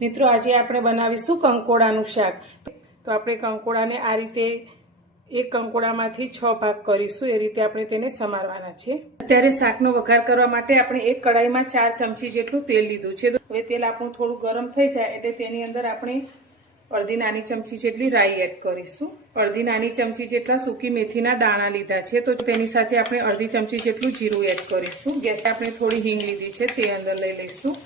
મિત્રો, આજે આપણે બનાવીશું કંકોડાનું શાક. તો આપણે કંકોડાને આ રીતે એક કંકોડામાંથી છ ભાગ કરીશું. એ રીતે આપણે તેને સમારવાના છે અત્યારે શાકનો વઘાર કરવા માટે આપણે એક કડાઈમાં ચાર ચમચી જેટલું તેલ લીધું છે. હવે તેલ આપણું થોડું ગરમ થઈ જાય એટલે તેની અંદર આપણે અડધી નાની ચમચી જેટલી રાઈ એડ કરીશું. અડધી નાની ચમચી જેટલા સૂકી મેથીના દાણા લીધા છે. તો તેની સાથે આપણે અડધી ચમચી જેટલું જીરું એડ કરીશું. ગેસે આપણે થોડી હિંગ લીધી છે, તે અંદર લઈ લઈશું.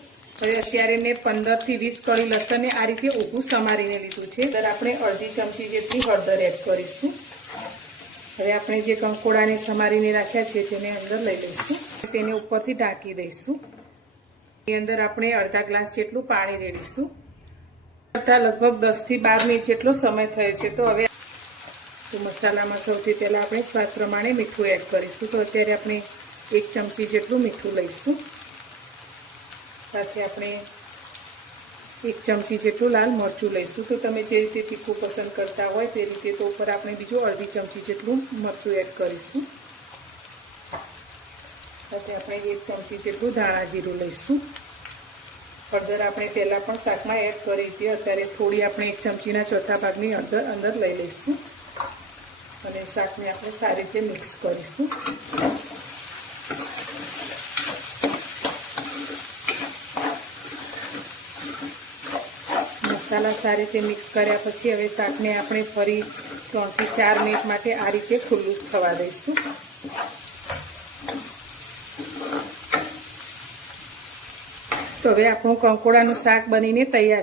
હવે અત્યારે મેં પંદરથી વીસ કળી લસણને આ રીતે ઊભું સમારીને લીધું છે. અંદર આપણે અડધી ચમચી જેટલી હળદર એડ કરીશું. હવે આપણે જે કંકોડાને સમારીને રાખ્યા છે તેને અંદર લઈ લઈશું. તેને ઉપરથી ઢાંકી દઈશું. એની અંદર આપણે અડધા ગ્લાસ જેટલું પાણી રેડીશું. કરતા લગભગ દસથી બાર મિનિટ જેટલો સમય થયો છે. તો હવે તો મસાલામાં સૌથી પહેલાં આપણે સ્વાદ પ્રમાણે મીઠું એડ કરીશું. તો અત્યારે આપણે એક ચમચી જેટલું મીઠું લઈશું. સાથે આપણે એક ચમચી જેટલું લાલ મરચું લઈશું. તો તમે જે રીતે તીખું પસંદ કરતા હોય તે રીતે તો ઉપર આપણે બીજું અડધી ચમચી જેટલું મરચું એડ કરીશું. સાથે આપણે એક ચમચી જેટલું ધાણા જીરું લઈશું. હળદર આપણે પહેલાં પણ શાકમાં એડ કરી હતી. અત્યારે થોડી આપણે એક ચમચીના ચોથા ભાગની હળદર અંદર લઈ લઈશું. અને શાકને આપણે સારી રીતે મિક્સ કરીશું. મસાલા સારી રીતે મિક્સ કર્યા પછી હવે શાકને આપણે ફરી ત્રણથી ચાર મિનિટ માટે આ રીતે ખુલ્લું થવા દઈશું. તો હવે આપણું કંકોડાનું શાક બનીને તૈયાર